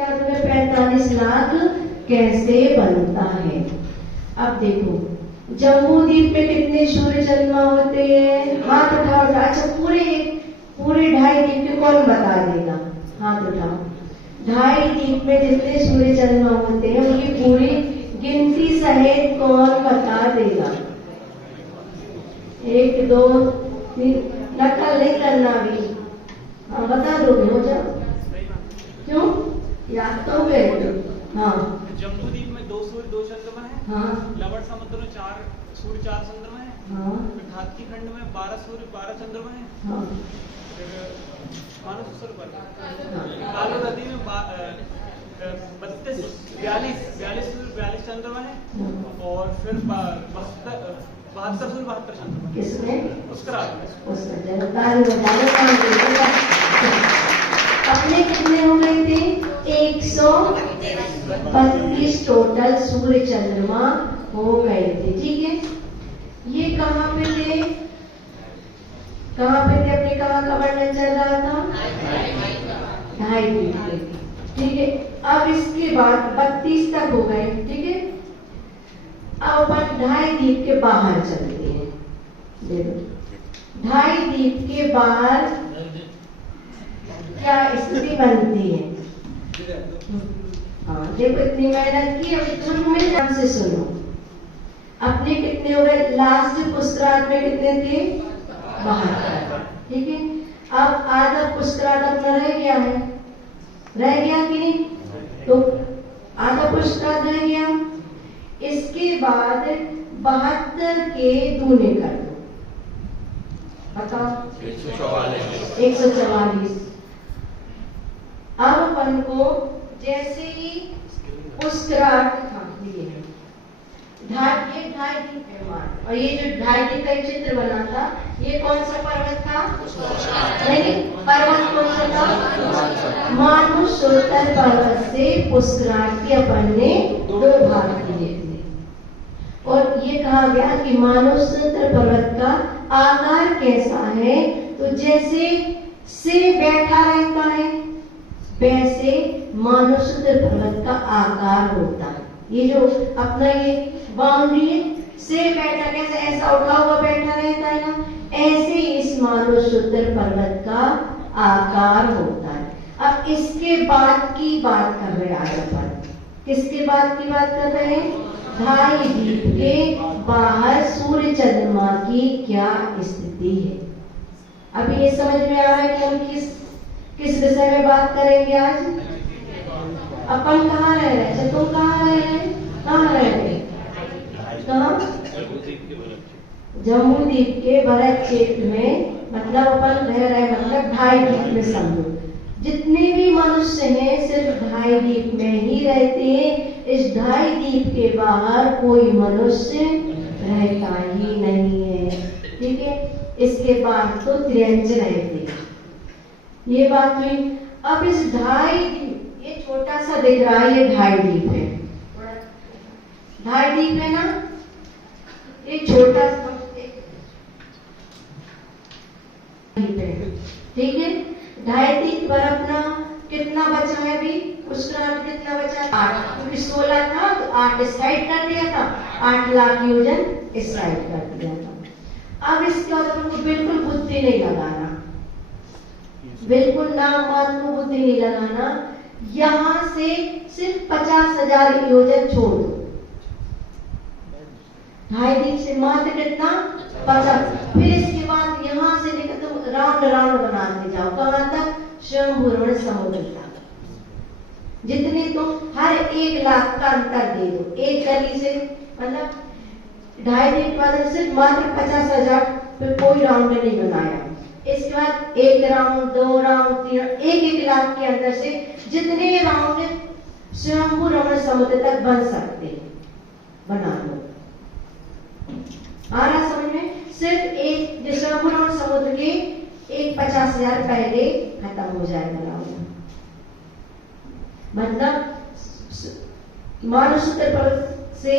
क्या तुम्हें 45 लाख कैसे बनता है? अब देखो, जम्बू द्वीप में कितने सूर्य चंद्रमा होते हैं? हाथ उठाओ। अच्छा, पूरे 2.5 द्वीप के कौन बता देगा? हाथ उठाओ। 2.5 द्वीप में जितने सूर्य चंद्रमा होते हैं उनकी पूरी गिनती सहित कौन बता देगा? 1 2 3, नकल नहीं करना भी। हाँ, बता दोगे? हो जाओ। क्यों? याद तो हो गए। हाँ, जम्बू द्वीप में 2 सूर्य 2 चंद्रमा है। हाँ, लवण समुद्र में 4 सूर्य 4 चंद्रमा है। हाँ, फिर धात्की खंड में 12 सूर्य 12 चंद्रमा है। हाँ, फिर मानसरोवर पर कालो नदी में 42 सूर्य 42 चंद्रमा है। और फिर 72 सूर्य 72 चंद्रमा। किसमें? उसका अपने कितने हो गए थे? 132 टोटल सूर्य चंद्रमा हो गए थे। ठीक है, ये कहाँ पे थे? अपने कहाँ का वर्णन चल रहा था? 2.5 द्वीप पे। ठीक है, अब इसके बाद 32 तक हो गए। ठीक है, अब अपन 2.5 द्वीप के बाहर चलते हैं। देखो, 2.5 द्वीप के बाहर क्या स्थिति बनती है? हाँ, देखो, इतनी मेहनत की, अब मेरे ध्यान से सुनो। अपने कितने हो गए? लास्ट पुष्करात में कितने थे? 72। ठीक है, अब आधा पुष्करात अपना रह गया है। रह गया कि नहीं? तो आधा पुष्करात रह गया। इसके बाद 72 के दूने कर दो। बताओ। 144। अब अपन को जैसे ही पुष्करात ये है 2.5 द्वीप है मान, और ये जो 2.5 द्वीप का चित्र बना था, ये कौन सा पर्वत था? नहीं, पर्वत कौन सा था? मानसरोवर पर्वत से पुष्करात के अपन ने 2 भाग किए थे। और ये कहा गया कि मानसरोवर पर्वत का आकार कैसा है? तो जैसे से बैठा रहता है वैसे मानसरोवर पर्वत का आकार होता है। ये जो अपना ये बाउंड्री है, से बैठा कैसे? ऐसा उठा हुआ बैठा रहता है ना, ऐसे इस मानसरोवर पर्वत का आकार होता है। अब इसके बाद की बात कर रहे हैं आज अपन। किसके बाद की बात कर रहे हैं? 2.5 द्वीप के बाहर सूर्य चंद्रमा की क्या स्थिति है? अभी ये समझ में आ रहा है कि हम किस विषय में बात करेंगे आज? अपन कहाँ रह रहे हैं? तुम कहाँ रह रहे हैं? कहाँ रह रहे हैं? कहाँ? जम्बू द्वीप के भरत क्षेत्र में, मतलब अपन रह रहे हैं, मतलब 2.5 द्वीप में समझो। जितने भी मनुष्य हैं सिर्फ 2.5 द्वीप में ही रहते हैं। इस 2.5 द्वीप के बाहर कोई मनुष्य रहता ही नहीं है। ठीक है, इसके बाद तो त्रियंज रहते हैं। ये बात हुई। अब इस 2.5 द्वीप, ये छोटा सा दिख रहा है, ये 2.5 द्वीप है। 2.5 द्वीप है ना, ये छोटा सा द्वीप है। ठीक है, 2.5 द्वीप पर अपना कितना बचा है अभी? पुष्करात कितना बचा? 8, क्योंकि 16 था तो 8 इस साइड कर दिया था, 8 लाख योजन इस साइड कर दिया था। अब इसके बाद हमको बिल्कुल बुद्धि नहीं लगाना, बिल्कुल नाम मात्र को बुद्धि नहीं लगाना। यहाँ से सिर्फ 50,000 योजन छोड़ दो। 2.5 द्वीप से मात्र कितना? 50। फिर इसके बाद यहाँ से लेकर तुम राउंड बनाते जाओ। कहाँ तक? स्वयं समुद्र तक। जितने तुम हर 1 लाख का अंतर दे दो एक गली से, मतलब 2.5 द्वीप वाले सिर्फ मात्र 50,000 पे कोई राउंड नहीं बनाया। इसके बाद 1 राउंड, 2 राउंड, 3, 1 लाख के अंदर से जितने राउंड स्वयंभू रमण समुद्र तक बन सकते हैं बना लो। आ रहा समझ में? सिर्फ एक स्वयंभू रमण समुद्र के 50,000 पहले खत्म हो जाएगा राउंड। मतलब मानसरोवर पर्वत से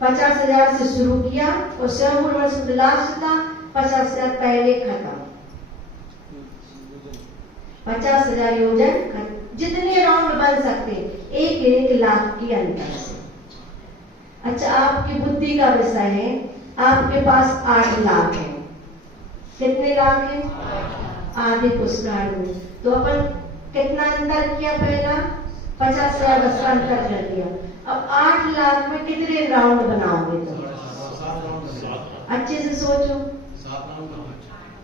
50,000 से शुरू किया और स्वयंभू रमण समुद्र लास्ट था, 50,000 पहले खत्म। 50,000 योजन जितने राउंड बन सकते हैं 1 लाख के अंतर से। अच्छा, आपकी बुद्धि का विषय है, आपके पास 8 लाख है। कितने लाख है? आधे पुष्करार्थ में। तो अपन कितना अंतर किया? पहला 50,000 बस अंतर कर दिया। अब 8 लाख में कितने राउंड बनाओगे तुम? अच्छे से सोचो।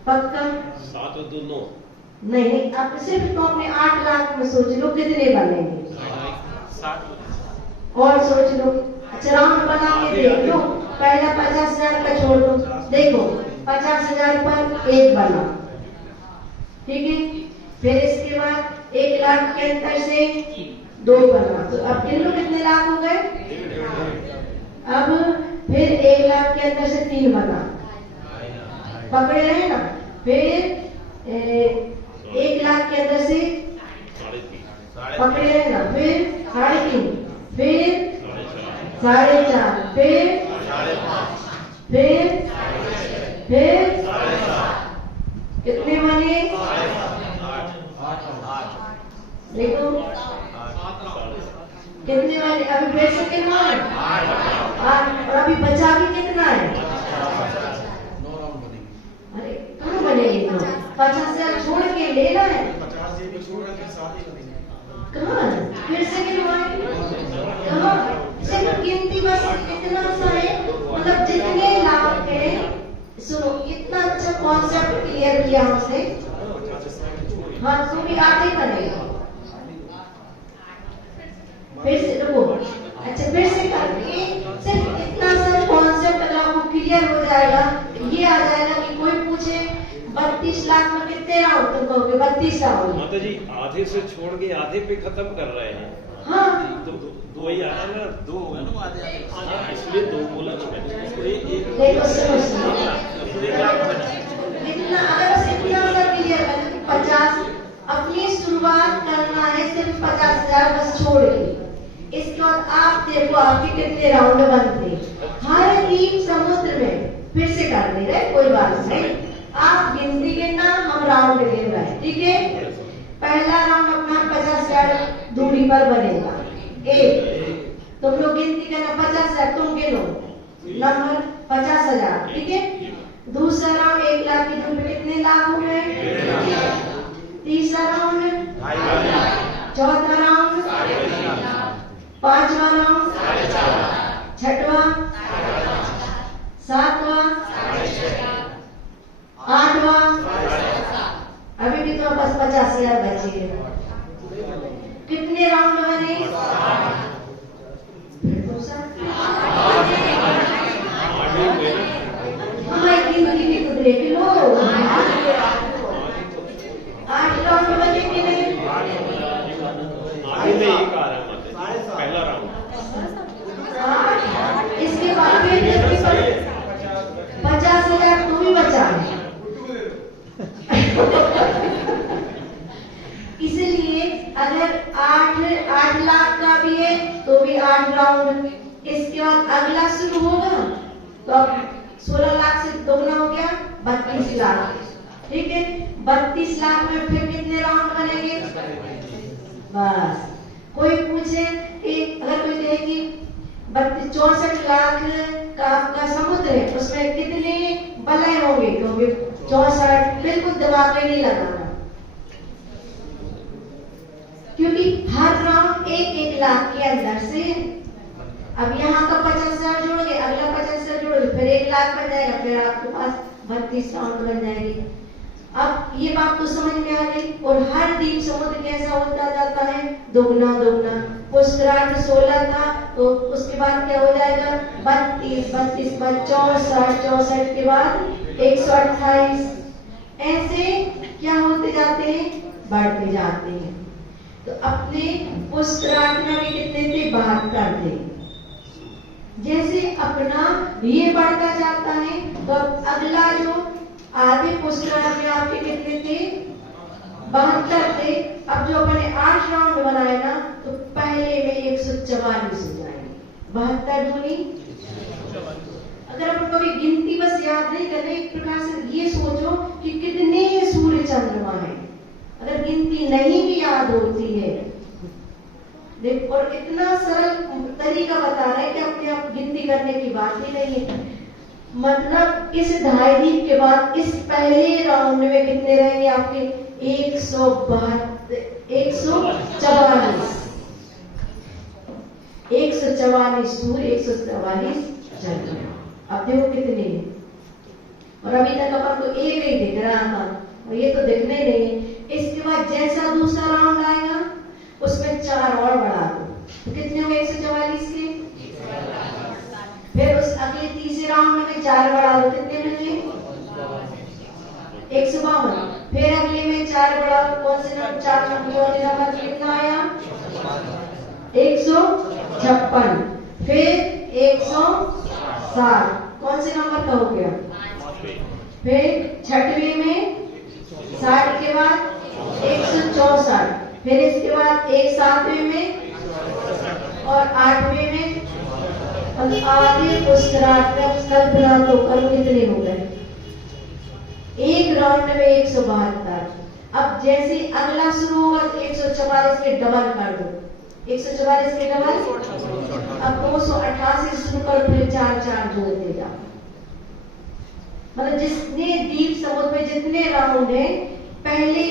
पक्का? 7 और 2 9। नहीं, अब सिर्फ तो अपने 8 लाख में सोच लो कितने बनेंगे, और सोच लो। अच्छा, राउंड बना के देख लो। पहला 50,000 का छोड़ दो, देखो 50,000 पर 1 बना, ठीक है। फिर इसके बाद 1 लाख के अंतर से 2 बना, तो अब गिन लो कितने लाख हो गए। अब फिर 1 लाख के अंतर से 3 बना, पकड़े रहे ना। फिर 1 लाख के अंदर से पकड़े रहे ना, फिर 3.5, फिर 4.5, फिर कितने बने? देखो कितने बने। अभी फिर से कितना है? 8। और अभी बचा भी कितना है? अरे कहाँ बनेगी? तो 50,000 छोड़ के लेना है। कहाँ? फिर से गिनवाएंगे। कहाँ? सिर्फ गिनती बस इतना सा है, मतलब जितने लाख है। सुनो, इतना अच्छा कॉन्सेप्ट क्लियर किया हमसे। हाँ, तू भी आगे करेगा। फिर से रुको। अच्छा, फिर से करके सिर्फ इतना सा कॉन्सेप्ट अगर आपको क्लियर हो जाएगा, ये आ जाएगा कि कोई पूछे 32 लाख में कितने राउंड, तुम कहोगे 32 राउंड। माता जी आधे से छोड़ के आधे पे खत्म कर रहे हैं। हाँ, तो 2 ही आया ना, 2 होगा ना आधे, इसलिए 2 बोला तो मैंने। देखो सुनो, इतना अगर बस इतना सा क्लियर है कि 50 अपनी शुरुआत करना है सिर्फ 50,000 बस छोड़ के। इसके बाद आप देखो आपके कितने राउंड बनते। हर द्वीप समुद्र में फिर से कर दे रहे, कोई बात नहीं। आप गिनती गिनना, हम राउंड गिन रहे हैं, ठीक है। पहला राउंड अपना 50,000 दूरी पर बनेगा। 1 तुम लोग गिनती करना, 50,000 तुम गिनो, नंबर 50,000, ठीक है। दूसरा राउंड 1 लाख की दूरी पे कितने लाख हो गए? तीसरा राउंड, चौथा राउंड, पांचवा राउंड, छठवा, सातवां, 8वां। अभी भी तो बस 50,000 बचे हैं। कितने राउंड बने? हमारी गिनती भी तो देख लो। 8 राउंड बने कि नहीं? पहला राउंड। इसके बाद फिर 50,000 तो भी बचा है। इसलिए अगर 8 लाख का भी है तो भी 8 राउंड। इसके बाद अगला शुरू होगा तो अब 16 लाख से दोगुना हो गया 32 लाख, ठीक है। 32 लाख में फिर कितने राउंड बनेंगे? बस। कोई पूछे कि अगर कोई कहे कि 64 लाख का आपका समुद्र है, उसमें कितने बलय होंगे? क्योंकि 64 बिल्कुल दिमाग में नहीं लगाना, क्योंकि हर राउंड 1 लाख के अंदर से। अब यहाँ का 50,000 जोड़ोगे, अगला 50,000 जोड़ोगे, फिर 1 लाख बन जाएगा, फिर आपके पास 32 राउंड बन जाएगी। अब ये बात तो समझ में आ गई। और हर दिन समुद्र कैसा होता जाता है? दोगुना दोगुना। पुष्करार्थ 16 था तो उसके बाद क्या हो जाएगा? 32, 32 बाद 64, 64 के बाद 128। ऐसे क्या होते जाते हैं? बढ़ते जाते हैं। तो अपने पुष्करार्थ में भी कितने थे? 72 थे। जैसे अपना ये बढ़ता जाता है तो अगला जो आधे पुष्करार्थ में आपके कितने थे? 72 थे। अब जो अपने 8 राउंड बनाए ना तो पहले में 144 हो जाएंगे। 72 दूनी। अगर अपन कभी गिनती बस याद नहीं करने, एक प्रकार से ये सोचो कि कितने सूर्य चंद्रमा है। अगर गिनती नहीं भी याद होती है, देख, और इतना सरल तरीका बता रहे हैं कि अपने आप गिनती करने की बात ही नहीं है। मतलब इस ढाई दीप के बाद इस पहले राउंड में कितने रहेंगे आपके? 144 सूर्य, 144 चंद्र। अब देखो कितने हैं, और अभी तक अपन को एक ही दिख रहा था और ये तो दिखने नहीं है। इसके बाद जैसा दूसरा राउंड आएगा उसमें 4 और बढ़ा दो, तो कितने हुए 144 के? फिर उस अगले तीसरे राउंड में 4 बढ़ा दो, कितने मिलेंगे? 152। फिर अगले में 4 बढ़ा दो, कौन से नंबर? 4 नंबर कितना आया? 156। फिर 160, कौन से नंबर का हो गया? फिर छठवें में 60 के बाद 164, फिर इसके बाद 7वें में और 8वें में, और आगे पुस्तरार्थ में कल्पना तो करो कितने हो गए? एक राउंड में 172। अब जैसे अगला शुरू होगा तो 144 के डबल कर दो, 144 के डबल, अब 288 शुरू कर, फिर 4 जोड़ते जाओ। मतलब जितने दीप समुद्र में जितने राउंड है, पहले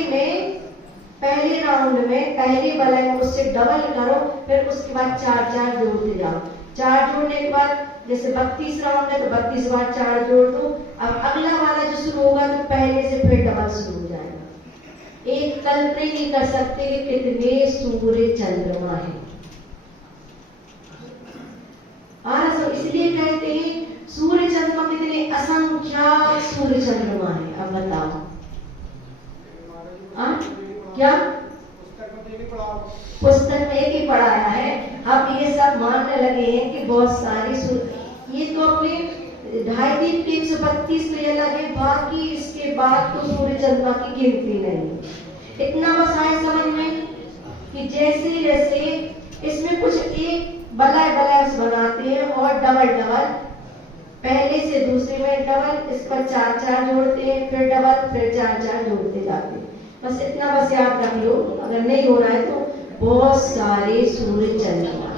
राउंड में पहले वलय में उससे डबल करो, फिर उसके बाद 4 जोड़ते जाओ। 4 जोड़ने के बाद जैसे 32 राउंड है तो 32 बार 4 जोड़ दो। अब अगला वाला जो शुरू होगा तो पहले से फिर डबल शुरू हो जाएगा। एक कल्पना ही नहीं कर सकते कि कितने सूर्य चंद्रमा है। सब इसलिए कहते हैं सूर्य चंद्रमा कितने असंख्यात सूर्य चंद्रमा है। अब बताओ क्या पुस्तक में एक ही पढ़ाया है, अब ये सब मानने लगे हैं कि बहुत सारी ये तो अपने ढाई दिन के 132 में लगे, बाकी इसके बाद तो सूर्य चंद्रमा की गिनती नहीं। इतना बस आए समझ में कि जैसे जैसे इसमें कुछ एक बलाय बनाते हैं और डबल पहले से दूसरे में डबल, इस पर 4 जोड़ते हैं, फिर डबल, फिर 4 जोड़ते जाते हैं। बस इतना बस याद रख लो, अगर नहीं हो रहा है तो बहुत सारे सूर्य चंद्रमा।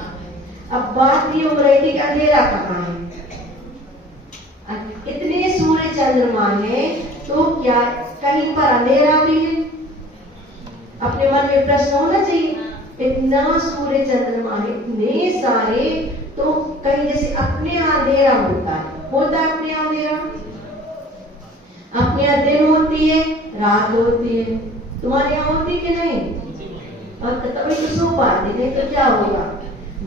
अब बात ये हो रही थी कि अंधेरा कहाँ है। इतने सूर्य चंद्रमा है तो क्या कहीं पर अंधेरा भी है? अपने मन में प्रश्न होना चाहिए। इतना सूर्य चंद्रमा है, इतने सारे, तो कहीं जैसे अपने यहाँ अंधेरा होता है अपने यहाँ अंधेरा, अपने यहाँ दिन होती है, रात होती है, तुम्हारे यहाँ होती कि नहीं? और तभी तो सो पाते, नहीं तो क्या होगा?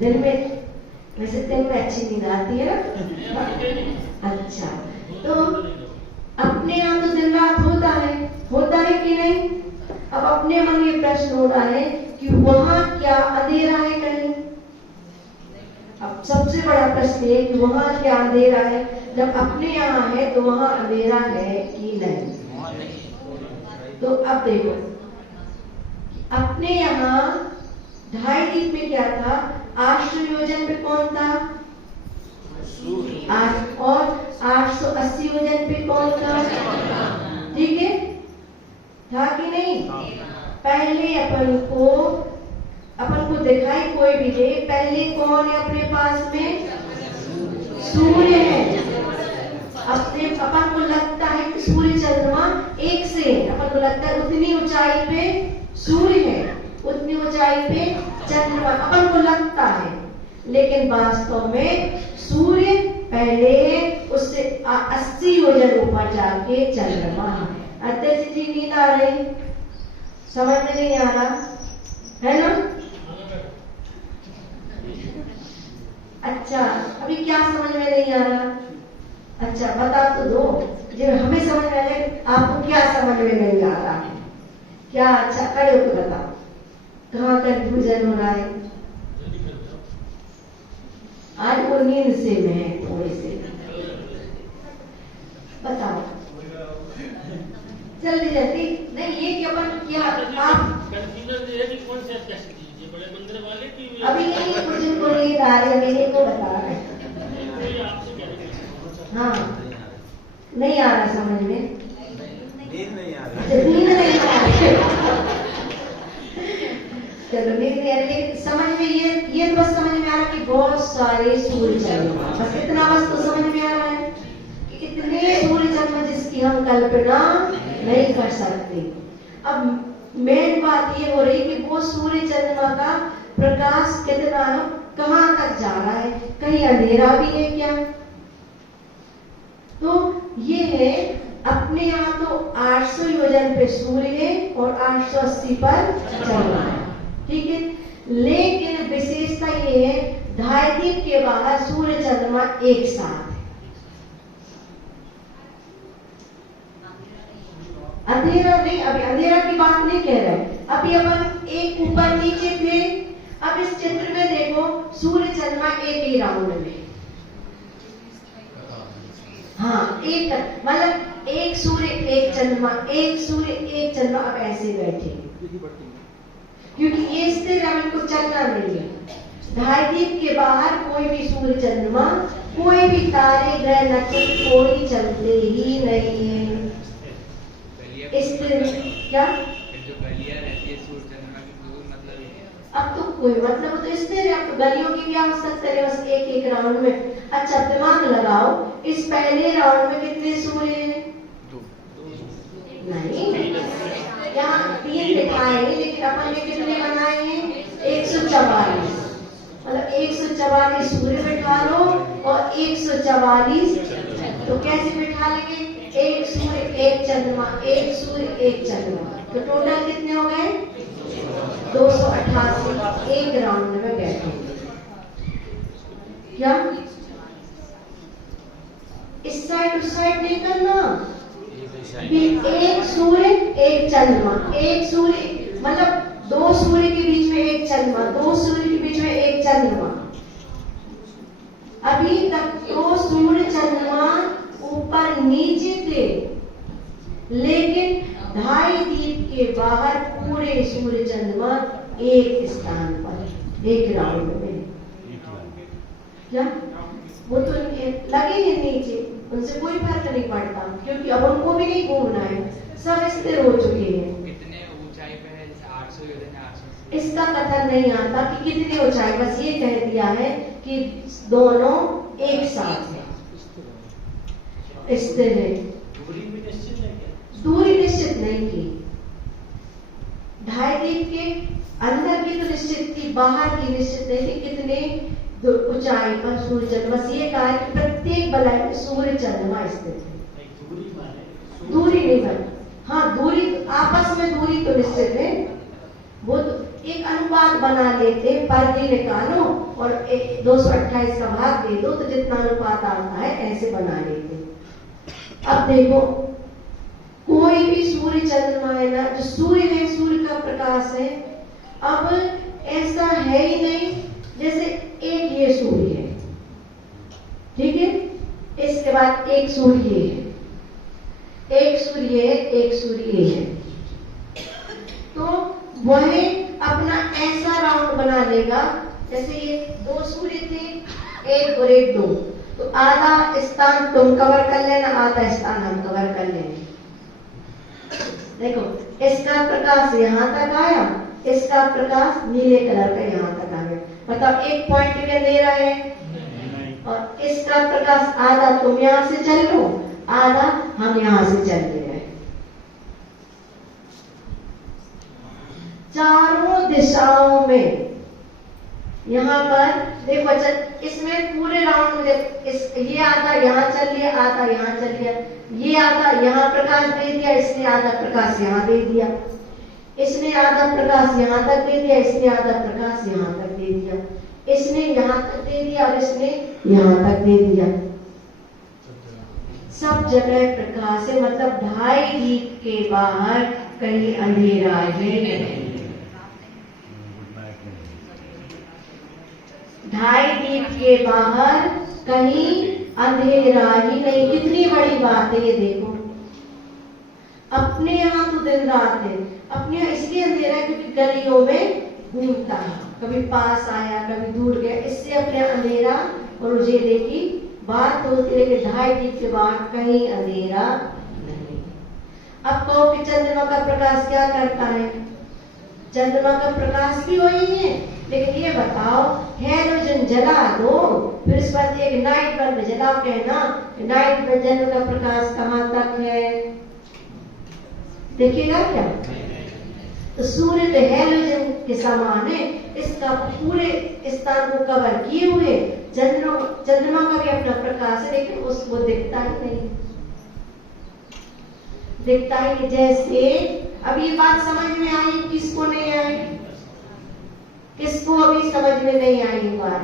दिन में वैसे दिन में अच्छी नींद आती है ना। अच्छा, तो अपने यहाँ तो दिन रात होता है कि नहीं? अब अपने मन में प्रश्न हो रहा है कि वहां क्या अंधेरा है कहीं? अब सबसे बड़ा प्रश्न है कि वहां क्या अंधेरा है? जब अपने यहाँ है तो वहां अंधेरा है कि नहीं? तो अब देखो, अपने यहाँ ढाई दिन में क्या था? 800 योजन पे कौन था? और 880 योजन पे कौन था? ठीक है, था कि नहीं? पहले अपन को दिखाई कोई भी दे, पहले कौन है अपने पास में? सूर्य है। अपन को लगता है कि सूर्य चंद्रमा एक से, अपन को लगता है उतनी ऊंचाई पे सूर्य है, उतनी ऊंचाई पे चंद्रमा, अपन को लगता है, लेकिन वास्तव में सूर्य पहले उससे 80 योजन ऊपर जाके चंद्रमा है। अध्यक्ष जी नींद आ रही? समझ में नहीं आ रहा है ना? अच्छा, अभी क्या समझ में नहीं आ रहा? अच्छा, बता तो दो, जब हमें समझ में आए आपको क्या समझ में नहीं आ रहा है? क्या? अच्छा, खड़े होकर बताओ, कहाँ कंफ्यूजन हो रहा है? आज वो नींद से में है थोड़े से, बताओ जल्दी जल्दी। नहीं, ये कि अपन क्या आप कौन से बड़े मंदिर वाले की अभी नहीं, कुछ इनको नींद आ रही है, मेरे को बता रहे हैं। हाँ, नहीं आ रहा समझ में, नींद नहीं आ रही। चलो लेकिन समझ में ये तो बस समझ में आ रहा है कि बहुत सारे सूर्य चंद्रमा, बस इतना बस तो समझ में आ रहा है कि इतने सूर्य चंद्रमा जिसकी हम कल्पना नहीं कर सकते। अब मेन बात ये हो रही कि वो सूर्य चंद्रमा का प्रकाश कितना कहाँ तक जा रहा है, कहीं अंधेरा भी है क्या? तो ये है अपने यहाँ तो 800 योजन पे सूर्य है और 880 पर चंद्रमा है, ठीक है। लेकिन विशेषता ये है 2.5 दिन के बाहर सूर्य चंद्रमा एक साथ है। अंधेरा नहीं, अभी अंधेरा की बात नहीं कह रहे, अभी अपन एक ऊपर नीचे थे। अब इस चित्र में देखो सूर्य चंद्रमा एक ही राउंड में, हाँ एक मतलब एक सूर्य एक चंद्रमा, एक सूर्य एक चंद्रमा। अब ऐसे बैठे क्योंकि ये स्थिर है, इनको चलना नहीं है। 2.5 दिन के बाहर कोई भी सूर्य चंद्रमा, कोई भी तारे ग्रह नक्षत्र कोई चलते ही नहीं है। स्थिर क्या जो गलियां रहती है सूर्य चंद्रमा की कोई मतलब ही नहीं। अब तो कोई मतलब तो स्थिर है, अब तो गलियों की भी आवश्यकता है बस एक एक राउंड में। अच्छा दिमाग लगाओ, इस पहले राउंड में कितने सूर्य हैं? नहीं, यहाँ 3 दिखाए हैं, लेकिन अपन ने कितने बनाए हैं? 144। मतलब 144 सूर्य बिठा लो और 144, तो कैसे बिठा लेंगे? एक सूर्य एक चंद्रमा, एक सूर्य एक चंद्रमा, तो टोटल कितने हो गए? 288 एक राउंड में बैठे। क्या इस साइड उस साइड नहीं करना, एक सूर्य एक चंद्रमा, एक सूर्य मतलब 2 सूर्य के बीच में एक चंद्रमा, 2 सूर्य के बीच में एक चंद्रमा। अभी तक 2 सूर्य चंद्रमा ऊपर नीचे थे, लेकिन 2.5 दिन के बाहर पूरे सूर्य चंद्रमा एक स्थान पर, एक राउंड में। क्या वो तो लगे हैं नीचे, उनसे कोई फर्क नहीं पड़ता, क्योंकि अब उनको भी नहीं घूमना है, सब स्थिर हो चुके हैं। कितने ऊंचाई पे है? जैसे 800 योजन है, 800। इसका कथन नहीं आता कि कितनी ऊंचाई, बस ये कह दिया है कि दोनों एक साथ है, स्थिर है। दूरी भी निश्चित है क्या? दूरी निश्चित नहीं की, 2.5 दिन के अंदर की तो निश्चित थी, बाहर की निश्चित नहीं थी कितने ऊंचाई पर सूर्य चंद्रमा। बस ये कहा कि प्रत्येक बलय में सूर्य चंद्रमा स्थित है। दूरी नहीं बनी, हाँ दूरी आपस में दूरी तो निश्चित है, वो तो एक अनुपात बना लेते, पर्दे निकालो और 228 का भाग दे दो, तो जितना अनुपात आता है ऐसे बना लेते। अब देखो कोई भी सूर्य चंद्रमा है ना, जो सूर्य है, सूर्य का प्रकाश है। अब ऐसा है ही नहीं जैसे एक ये सूर्य है, ठीक है, इसके बाद एक सूर्य है, एक सूर्य है, एक सूर्य है, तो वह अपना ऐसा राउंड बना लेगा जैसे ये 2 सूर्य थे, एक और एक 2, तो आधा स्थान तुम कवर कर लेना, आधा स्थान हम कवर कर लेंगे। देखो इसका प्रकाश यहाँ तक आया, इसका प्रकाश नीले कलर का यहाँ तक आ गया, मतलब एक पॉइंट के दे रहा है। और इसका प्रकाश आधा तुम यहाँ से चल लो, आधा हम यहाँ से चल ले रहे। चारों दिशाओं में यहाँ पर देखो, इसमें पूरे राउंड में ये आधा यहाँ चल लिया, आधा यहाँ चल लिया, ये आधा यहाँ प्रकाश दे दिया, इसने आधा प्रकाश यहाँ दे दिया, इसने आधा प्रकाश यहाँ तक दे दिया, इसने आधा प्रकाश यहाँ तक दे दिया, इसने यहाँ तक दे दिया और इसने यहाँ तक दे दिया। सब जगह प्रकाश है, मतलब 2.5 दीप के बाहर कहीं अंधेरा है नहीं। 2.5 दीप के बाहर कहीं अंधेरा ही नहीं। कितनी बड़ी बात है ये देखो। अपने यहाँ तो दिन रात है, अपने यहाँ इसलिए अंधेरा है क्योंकि गलियों में घूमता है, कभी पास आया कभी दूर गया, इससे अपने अंधेरा और उजेले की बात होती है। लेकिन 2.5 दीप के बाद कहीं अंधेरा नहीं। अब कहो कि चंद्रमा का प्रकाश क्या करता है? चंद्रमा का प्रकाश भी वही है। लेकिन ये बताओ, हैलोजन जला दो, फिर इस पर एक नाइट बल्ब जला के ना, नाइट बल्ब का प्रकाश कहाँ तक है, देखिएगा क्या? तो सूर्य तो हैलोजन के समान है, इसका पूरे स्थान को कवर किए हुए। चंद्रमा का भी अपना प्रकाश है, लेकिन उसको दिखता ही नहीं, दिखता ही। जैसे अब ये बात समझ में आई, किसको नहीं आई? किसको अभी समझ में नहीं आई बात?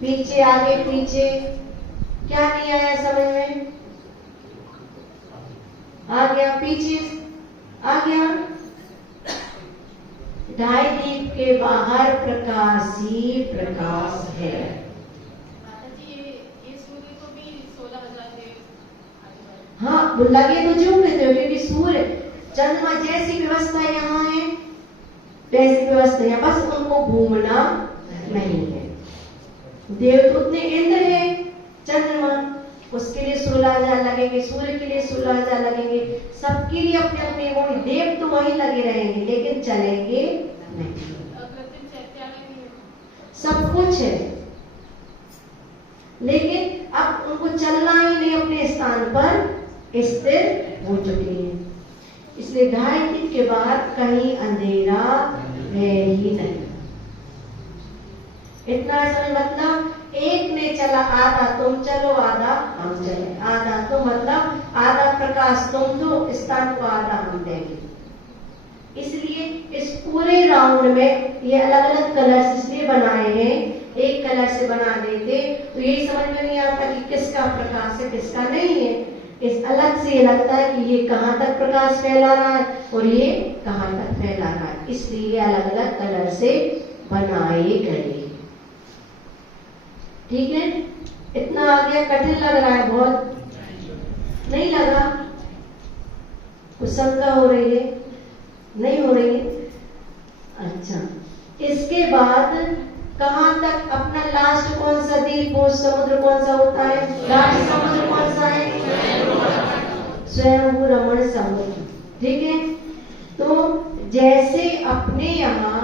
पीछे आगे पीछे क्या नहीं आया समझ में? आ गया, पीछे आ गया। ढाई दीप के बाहर प्रकाश ही प्रकाश है। हाँ, लगे तो जो कहते हो, क्योंकि सूर्य चंद्रमा जैसी व्यवस्था यहाँ है वैसी व्यवस्था यहाँ, बस उनको घूमना नहीं है। देव उतने इंद्र है, चंद्रमा उसके लिए 16,000 लगेंगे, सूर्य के लिए 16,000 लगेंगे, सबके लिए अपने अपने वो देव तो वही लगे रहेंगे, लेकिन चलेंगे नहीं। सब कुछ है, लेकिन अब उनको चलना ही नहीं, अपने स्थान पर स्थिर हो चुके हैं। इसलिए ढाई दिन के बाद कहीं अंधेरा है ही नहीं। इतना समझ, मतलब एक ने चला, आधा तुम चलो आधा हम चले, आधा तो मतलब आधा प्रकाश तुम दो, स्थान को आधा हम देंगे। इसलिए इस पूरे राउंड में ये अलग अलग कलर्स इसलिए बनाए हैं, एक कलर से बना देते तो यही समझ में नहीं आता कि किसका प्रकाश है किसका नहीं है। इस अलग से ये लगता है कि ये कहाँ तक प्रकाश फैला रहा है और ये कहाँ तक फैला रहा है, इसलिए अलग अलग कलर से बनाए गए। ठीक है, इतना आ गया? कठिन लग रहा है बहुत? नहीं लगा? कुछ शंका हो रही है? नहीं हो रही है? अच्छा, इसके बाद कहाँ तक अपना लास्ट कौन सा द्वीप वो समुद्र कौन सा होता है? लास्ट समुद्र कौन सा है? स्वयंभू रमण समुद्र। ठीक है, तो जैसे अपने यहाँ,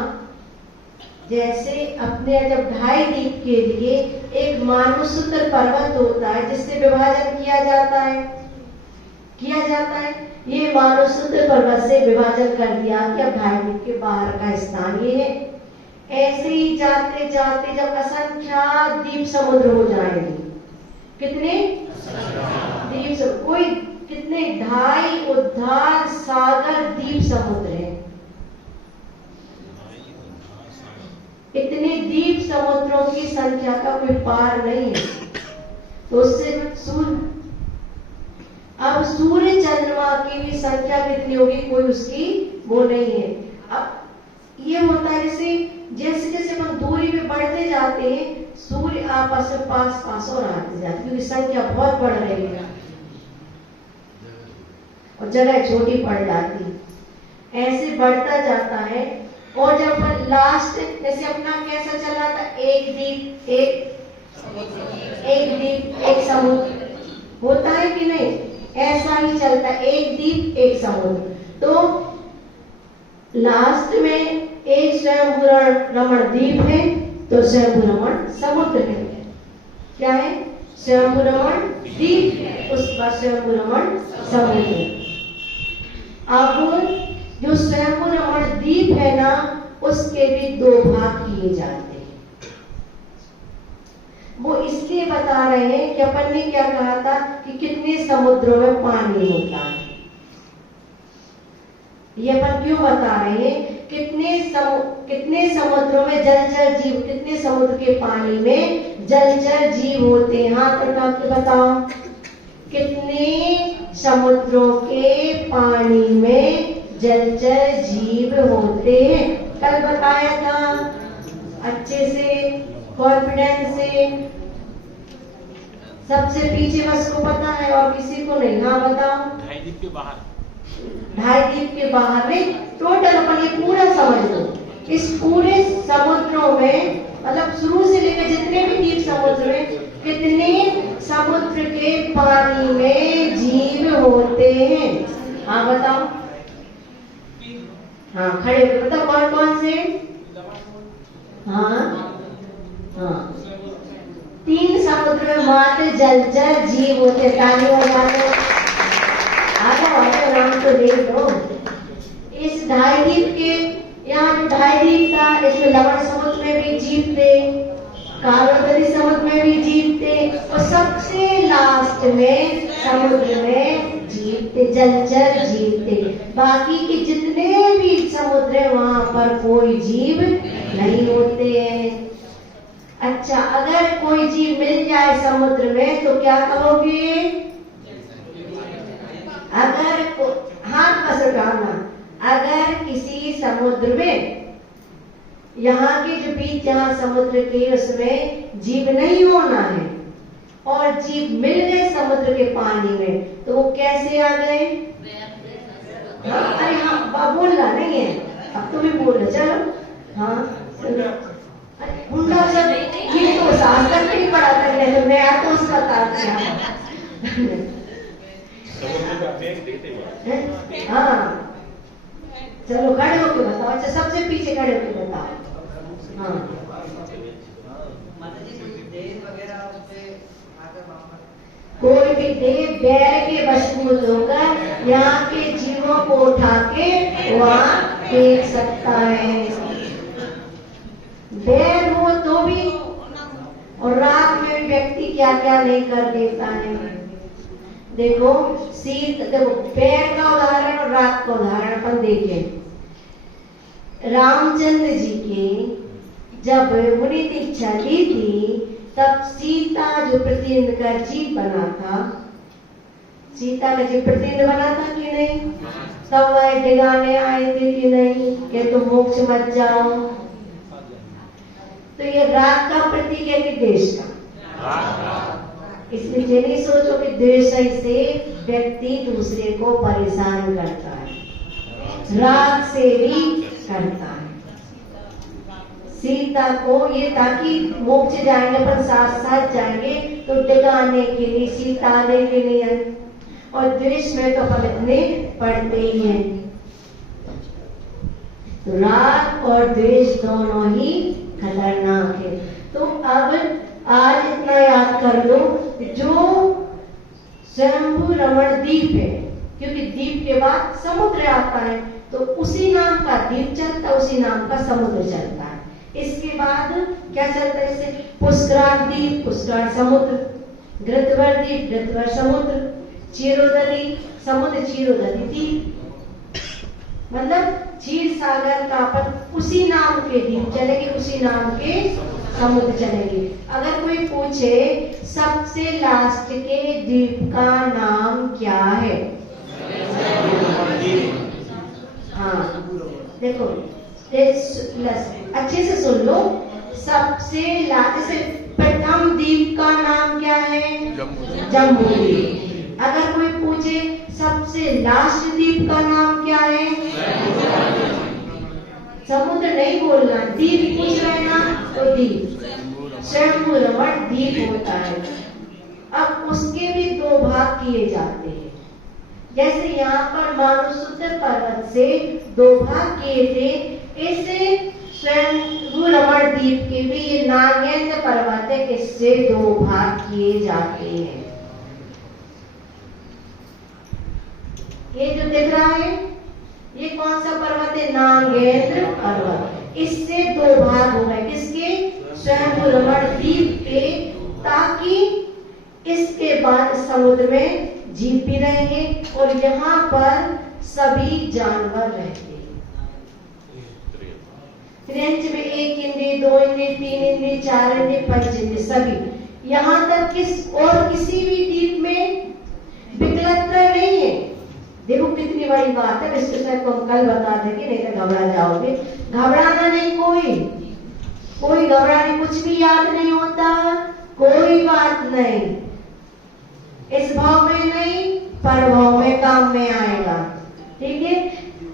जैसे अपने जब ढाई द्वीप के लिए एक मानुसूत्र पर्वत होता है जिससे विभाजन किया जाता है, किया जाता है, ये मानुसूत्र पर्वत से विभाजन कर दिया कि अब ढाई द्वीप के बाहर का स्थान ये है। ऐसे ही जाते जाते जब असंख्यात द्वीप समुद्र हो जाएंगे, कितने द्वीप समुद्र, कोई कितने 2.5 उद्धार सागर द्वीप समुद्र है, इतने द्वीप समुद्रों की संख्या का कोई पार नहीं है। तो उससे अब सूर्य चंद्रमा की भी संख्या कितनी होगी, कोई उसकी वो नहीं है। अब ये होता है जैसे जैसे हम दूरी पे बढ़ते जाते हैं, सूर्य आपस में पास पास और आते जाते, क्योंकि संख्या बहुत बढ़ रही है और जगह छोटी पड़ जाती है, ऐसे बढ़ता जाता है। और जब लास्ट जैसे अपना कैसा चला था, एक द्वीप एक समुद्र होता है कि नहीं, ऐसा ही चलता है, एक द्वीप एक समुद्र। तो लास्ट में एक स्वयंभू रमण द्वीप है तो स्वयंभू रमण समुद्र है। क्या है? स्वयंभू रमण द्वीप, उस पर स्वयंभू रमण समुद्र। अब जो स्वयंभू रमण द्वीप है ना, उसके भी 2 भाग किए जाते हैं। वो इसलिए बता रहे हैं कि अपन ने क्या कहा था कि कितने समुद्रों में पानी होता है, ये अपन क्यों बता रहे हैं, कितने समुद्रों में जलचर जीव, कितने समुद्र के पानी में जलचर जीव होते हैं, हाथ उठा के बताओ, कितने समुद्रों के पानी में जलचर जीव होते हैं? कल बताया था, अच्छे से कॉन्फिडेंस से, सबसे पीछे बस को पता है और किसी को नहीं। हाँ बताओ। ढाई द्वीप के बाहर, ढाई द्वीप के बाहर में टोटल अपन ये पूरा समझ लो, इस पूरे समुद्रों में मतलब शुरू से लेकर जितने भी द्वीप समुद्र में कितने समुद्र के पानी में जीव होते हैं? हाँ बताओ। हाँ खड़े होके बताओ कौन कौन से। हाँ हाँ 3 समुद्र में मात्र जलचर जीव होते। ताली बजाओ। आगे नाम तो देख लो। इस ढाई द्वीप के यहाँ जो ढाई द्वीप था इसमें लवण समुद्र में भी जीव थे, कालवदी समुद्र में भी जीव थे और सबसे लास्ट में समुद्र में जीव थे, जलचर जीव थे। बाकी के जितने भी समुद्र है वहां पर कोई जीव नहीं होते हैं। अच्छा अगर कोई जीव मिल जाए समुद्र में तो क्या कहोगे? अगर हाथ पसरना, अगर किसी समुद्र में यहाँ के जो बीच जहाँ समुद्र के उसमें जीव नहीं होना है और जीव मिल गए समुद्र के पानी में तो वो कैसे आ गए? हाँ अरे हाँ बोलना नहीं है, अब तुम भी बोलो चलो। हाँ गुंडा सब ये तो शास्त्र में ही पढ़ा था, मैं तो उसका हाँ चलो खड़े होके बताओ। अच्छा सबसे पीछे खड़े होके बताओ। हाँ कोई भी देव बैर के वशभूत होकर यहाँ के जीवों को उठा के वहाँ फेंक सकता है। बैर हो तो भी, और रात में व्यक्ति क्या क्या नहीं कर देता है। देखो देखो बैर का उदाहरण और रात का उदाहरण अपन देखें। रामचंद्र जी की जब मुनि दीक्षा ली थी तब सीता जो प्रतिबिंब का जीव बना था, सीता का जीव प्रतिबिंब बना था कि नहीं? तब वह डिगाने आए थे कि नहीं कि तुम मोक्ष मत जाओ। तो ये राग का प्रतीक है कि द्वेष का? इसलिए ये नहीं सोचो कि द्वेष से व्यक्ति दूसरे को परेशान करता है, राग से भी करता है। सीता को ये ताकि मोक्ष जाएंगे पर साथ साथ जाएंगे तो डिगाने के लिए सीता आने के लिए, और द्वेष में तो अपन इतने पढ़ते ही हैं। तो राग और द्वेष दोनों ही खतरनाक है। तो अब आज इतना याद कर लो, जो स्वयंभू रमण द्वीप है, क्योंकि द्वीप के बाद समुद्र आता है तो उसी नाम का द्वीप चलता, उसी नाम का समुद्र चलता है। इसके बाद क्या चलता है? जैसे पुष्कराट द्वीप, पुष्कराट समुद्र, घृतवर द्वीप, घृतवर समुद्र, क्षीरोदरी समुद्र, क्षीरोदरी द्वीप। मतलब क्षीर सागर का अपन उसी नाम के द्वीप चलेंगे, उसी नाम के समुद्र चलेंगे। अगर कोई पूछे सबसे लास्ट के द्वीप का नाम क्या है? हाँ देखो अच्छे से सुन लो। सबसे लास्ट से प्रथम द्वीप का नाम क्या है? जम्बू द्वीप। अगर कोई पूछे सबसे लास्ट द्वीप का नाम क्या है? समुद्र नहीं बोलना, द्वीप पूछ रहे ना तो द्वीप स्वयंभू रमण द्वीप होता है। अब उसके भी 2 भाग किए जाते हैं। जैसे यहाँ पर मानसूत्र पर्वत से 2 भाग किए थे, ऐसे स्वयंभू रमण द्वीप के भी ये नागेंद्र पर्वत है, इससे 2 भाग किए जाते हैं। ये जो दिख रहा है ये कौन सा पर्वत है? नागेंद्र पर्वत। इससे 2 भाग हो गए, किसके? स्वयंभू रमण द्वीप के, ताकि इसके बाद समुद्र में जीव भी रहेंगे और यहाँ पर सभी जानवर रहते हैं। त्रियंच में 1 इंद्रिय, 2 इंद्रिय, 3 इंद्रिय, 4 इंद्रिय, 5 इंद्रिय सभी। यहाँ तक किसी भी द्वीप में विकलता नहीं है। देखो कितनी बड़ी बात है, इसके साथ को हम कल बता देंगे, नहीं तो घबरा जाओगे। घबराना नहीं, कोई घबराने, कुछ भी याद नहीं होता, कोई बात नहीं। इस भाव में नहीं, पर भाव में काम में आएगा। ठीक है,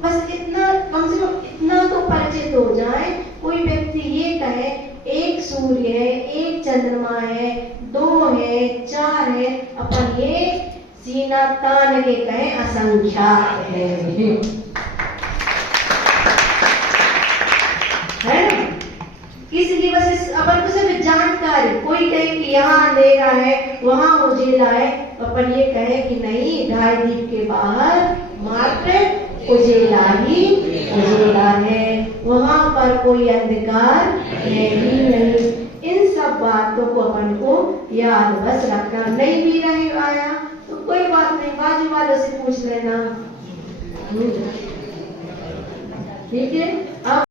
बस इतना कम से कम इतना तो परिचित हो जाए। कोई व्यक्ति ये कहे 1 सूर्य है, 1 चंद्रमा है, 2 है, 4 है, अपन ये सीना तान के कहे असंख्यात है। इसलिए बस इस अपन को सिर्फ जानकारी, कोई कहे कि यहाँ अंधेरा है वहाँ उजेला है, अपन ये कहे कि नहीं, ढाई दीप के बाहर मात्र उजेला ही उजेला है, वहाँ पर कोई अंधकार है ही नहीं। इन सब बातों को अपन को याद बस रखना। नहीं भी नहीं आया तो कोई बात नहीं, बाजू वालों से पूछ लेना। ठीक है। अब